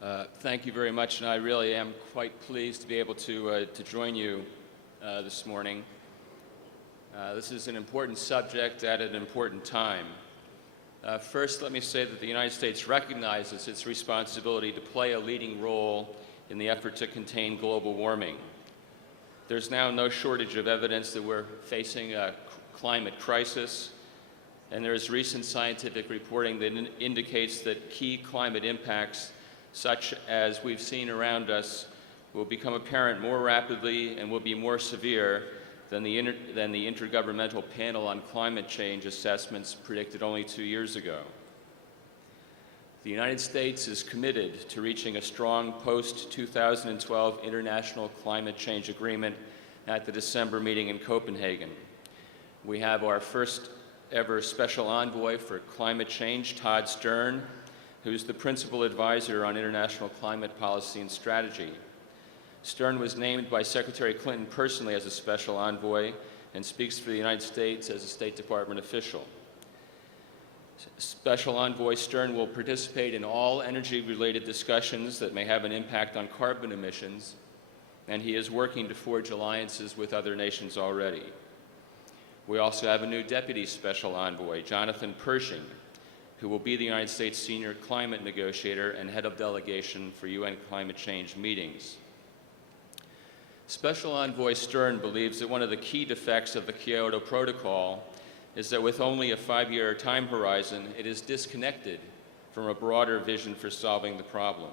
Thank you very much, and I really am quite pleased to be able to join you this morning. This is an important subject at an important time. First, let me say that the United States recognizes its responsibility to play a leading role in the effort to contain global warming. There's now no shortage of evidence that we're facing a climate crisis, and there is recent scientific reporting that indicates that key climate impacts, such as we've seen around us, will become apparent more rapidly and will be more severe than the Intergovernmental Panel on Climate Change assessments predicted only 2 years ago. The United States is committed to reaching a strong post-2012 international climate change agreement at the December meeting in Copenhagen. We have our first ever special envoy for climate change, Todd Stern, who's the principal advisor on international climate policy and strategy. Stern was named by Secretary Clinton personally as a special envoy and speaks for the United States as a State Department official. Special Envoy Stern will participate in all energy-related discussions that may have an impact on carbon emissions, and he is working to forge alliances with other nations already. We also have a new Deputy Special Envoy, Jonathan Pershing, who will be the United States Senior Climate Negotiator and Head of Delegation for UN climate change meetings. Special Envoy Stern believes that one of the key defects of the Kyoto Protocol is that with only a 5-year time horizon, it is disconnected from a broader vision for solving the problem.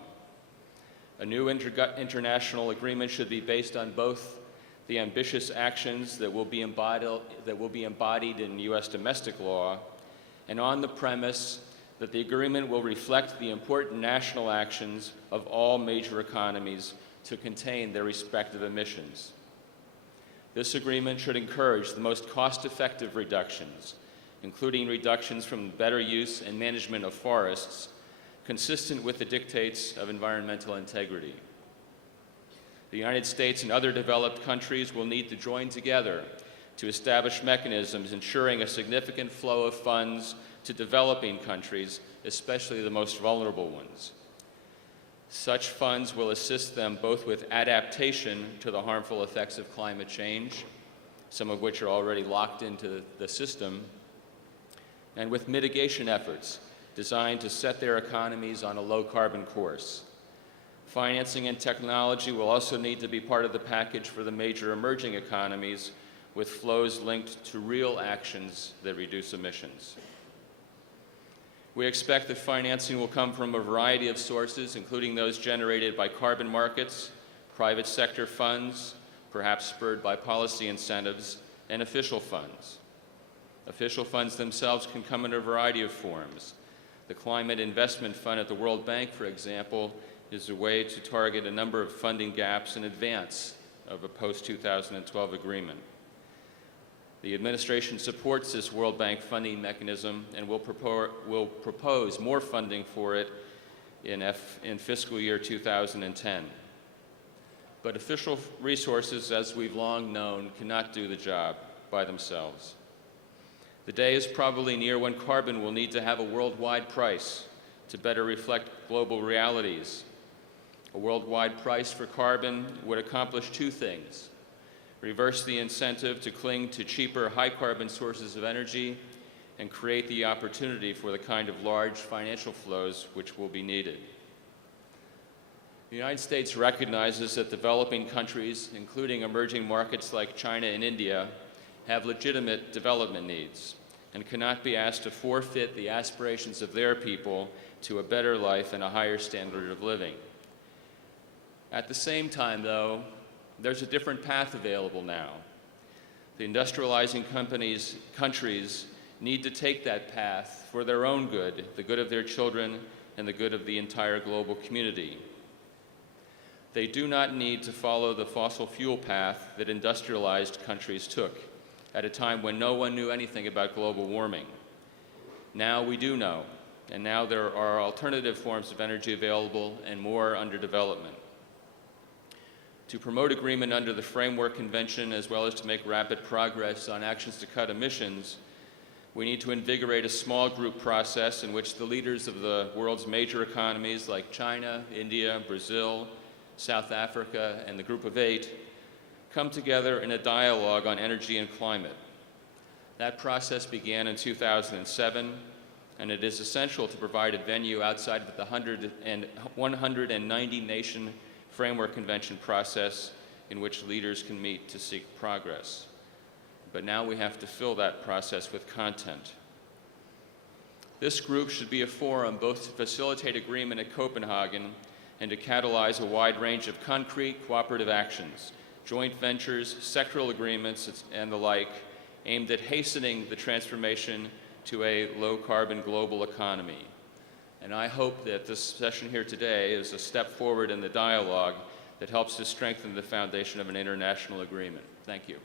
A new international agreement should be based on both the ambitious actions that will be embodied in U.S. domestic law and on the premise that the agreement will reflect the important national actions of all major economies to contain their respective emissions. This agreement should encourage the most cost-effective reductions, including reductions from better use and management of forests, consistent with the dictates of environmental integrity. The United States and other developed countries will need to join together to establish mechanisms ensuring a significant flow of funds to developing countries, especially the most vulnerable ones. Such funds will assist them both with adaptation to the harmful effects of climate change, some of which are already locked into the system, and with mitigation efforts designed to set their economies on a low-carbon course. Financing and technology will also need to be part of the package for the major emerging economies, with flows linked to real actions that reduce emissions. We expect that financing will come from a variety of sources, including those generated by carbon markets, private sector funds, perhaps spurred by policy incentives, and official funds. Official funds themselves can come in a variety of forms. The Climate Investment Fund at the World Bank, for example, is a way to target a number of funding gaps in advance of a post-2012 agreement. The administration supports this World Bank funding mechanism and will propose more funding for it in fiscal year 2010. But official resources, as we've long known, cannot do the job by themselves. The day is probably near when carbon will need to have a worldwide price to better reflect global realities. A worldwide price for carbon would accomplish two things: reverse the incentive to cling to cheaper, high-carbon sources of energy, and create the opportunity for the kind of large financial flows which will be needed. The United States recognizes that developing countries, including emerging markets like China and India, have legitimate development needs and cannot be asked to forfeit the aspirations of their people to a better life and a higher standard of living. At the same time, though, there's a different path available now. The industrializing countries need to take that path for their own good, the good of their children, and the good of the entire global community. They do not need to follow the fossil fuel path that industrialized countries took at a time when no one knew anything about global warming. Now we do know, and now there are alternative forms of energy available and more under development. To promote agreement under the Framework Convention, as well as to make rapid progress on actions to cut emissions, We need to invigorate a small group process in which the leaders of the world's major economies like China, India, Brazil, South Africa, and the Group of Eight come together in a dialogue on energy and climate. That process began in 2007, and it is essential to provide a venue outside of the 190 nation framework convention process in which leaders can meet to seek progress. But now we have to fill that process with content. This group should be a forum both to facilitate agreement at Copenhagen and to catalyze a wide range of concrete cooperative actions, joint ventures, sectoral agreements, and the like, aimed at hastening the transformation to a low-carbon global economy. And I hope that this session here today is a step forward in the dialogue that helps to strengthen the foundation of an international agreement. Thank you.